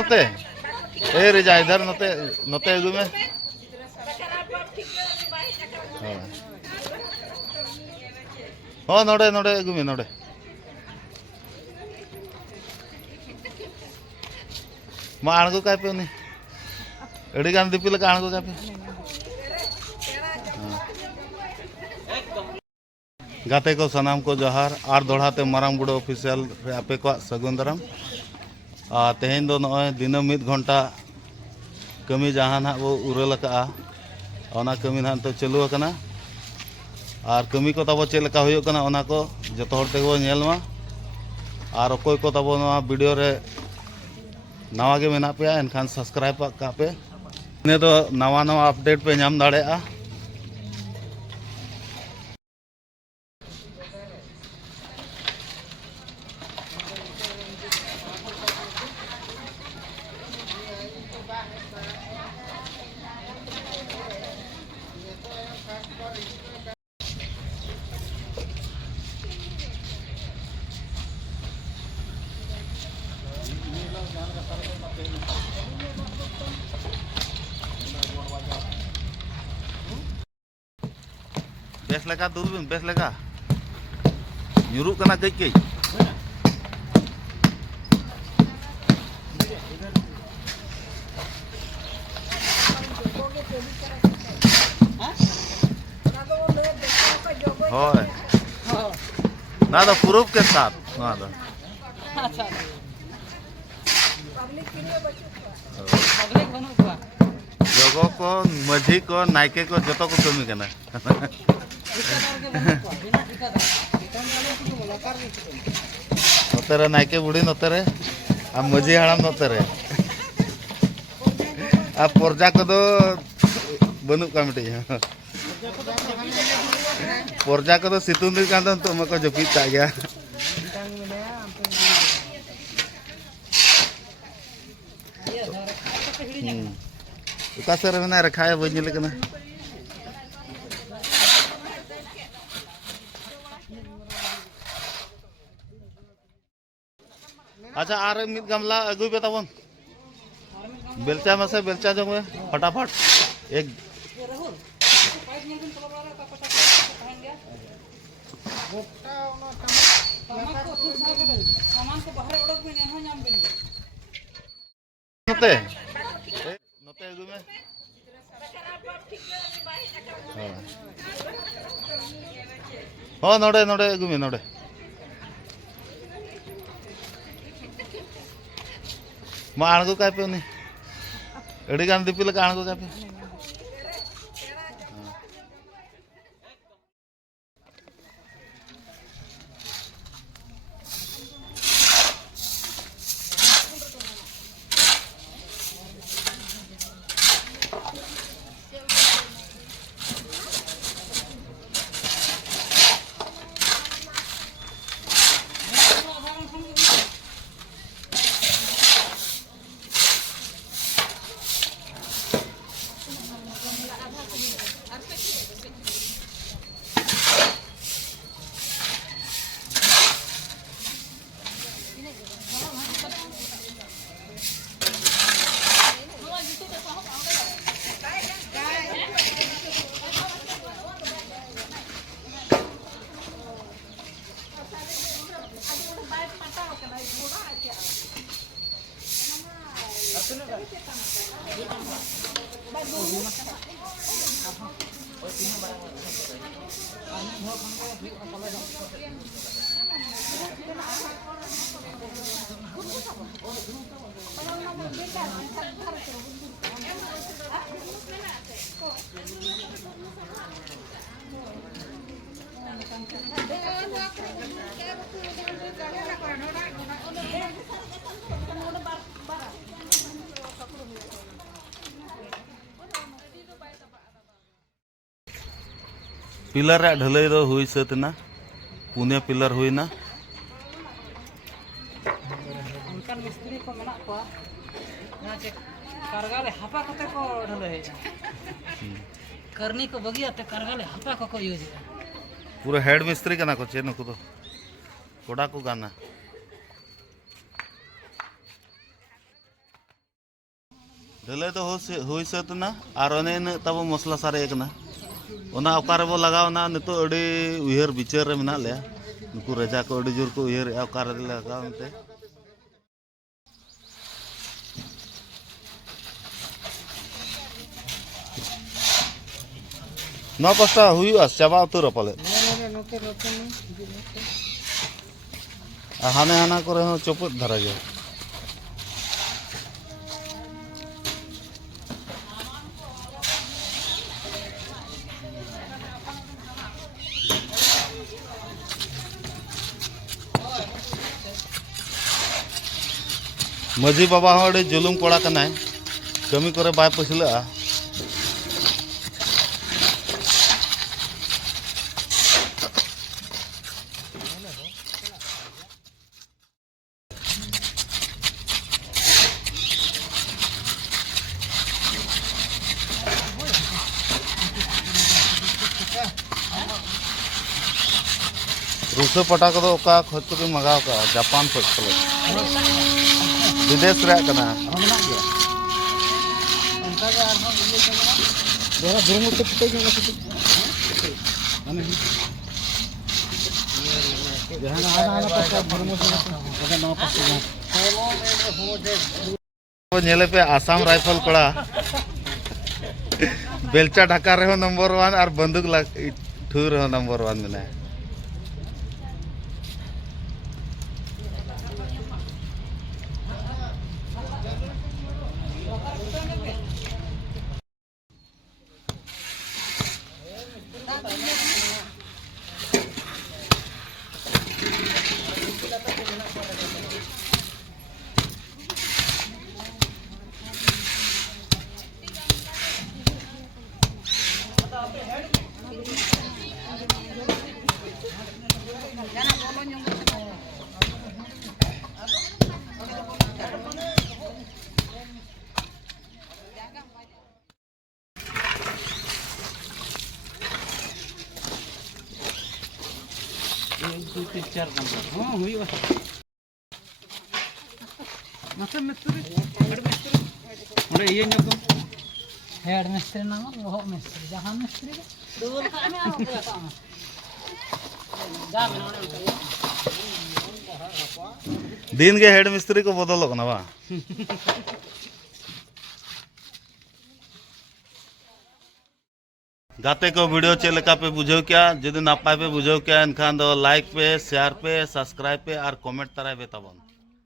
नोते ए रिजा इधर नोते नोते अगु में हो नोडे नोडे अगु में नोडे मा आणगो काय पे उनी अड़ी गान दिपिल का आणगो काय पे गाते को सनाम को जोहार और दोड़ाते मारांग बुड़ो ऑफिशियल रे आपे को सगुन दाराम तेहेन दो नय दिन 1 घंटा कमी जहां ना वो उरल का ओना कमी ना तो चालू कना और कमी को तब चेक लेका हुयो कना ओना को जतो हर तेगो नेल मा और अकोय को तब वीडियो रे नवा गे मेना पे एनखान सब्सक्राइब का पे ने तो नवा नवा अपडेट पे नाम दाड़ेआ बेस लगा दूरबीन बेस लगा nyuruh kena kei होय ना तो प्रूफ के साथ ना तो जगो को मझी को नायके को जतो को कमी कना नोतेरे नायके बुढ़ी नोतेरे आ मझी हाड़ाम नोतेरे आ पर्जा को दो बनु का मिटे पर्जा को तो सितुंग दिन कांदन तो मको जपीत ता गया उका सर में रखा है बजने लेकना अच्छा आर मित गमला अगुई पे तबन बेलचा में से बेलचा जो में फटाफट एक नोते नोते अगुई में हो नोडे नोडे अगुई में नोडे मा आणगो काय पे उनी अड़ी गान दिपिल का आणगो काय पे पिलर ढलई दो हुई सतना पुने पिलर हुईना उनका मिस्त्री को मना को ना चेक कारगाले हपा कते को ढलई करनी को बगिया ते कारगाले हपा को यूज पूरा हेड मिस्त्री कना को चेन को तो कोड़ा को गाना ढलाई तो हुई सतना और अने तब मसला सारे कना ओना ओकारे बो लगावना नितो अड़ी उयहर विचार रे मेना ले नुकु रजा को अड़ी जोर को उयहर ओकारे लगावनते नौ पास्ता हुई चाबा उतर पाले हाने हाना करे हो चोपत धरा गया मजी बाबा हो जुलुम कोड़ा कनाय कमी करे बाय पछला रूसो पटा को खोज को मंगाव का जापान खोज विदेश रे कना पे आसाम राइफल कड़ा बेलचा ढाका रहे नंबर 1 और बंदूक ठुर रहे नंबर 1 में हेड मिस्त्री नाम लोह मिस्त्री जहां मिस्त्री दूर का में आओ क्या काम जा दिन के हेड मिस्त्री को बदल कना बा गाते को वीडियो चेलका पे बुझो क्या जदि नापाय पे बुझो क्या इनखान दो लाइक पे शेयर पे सब्सक्राइब पे और कमेंट तराय बे तबन।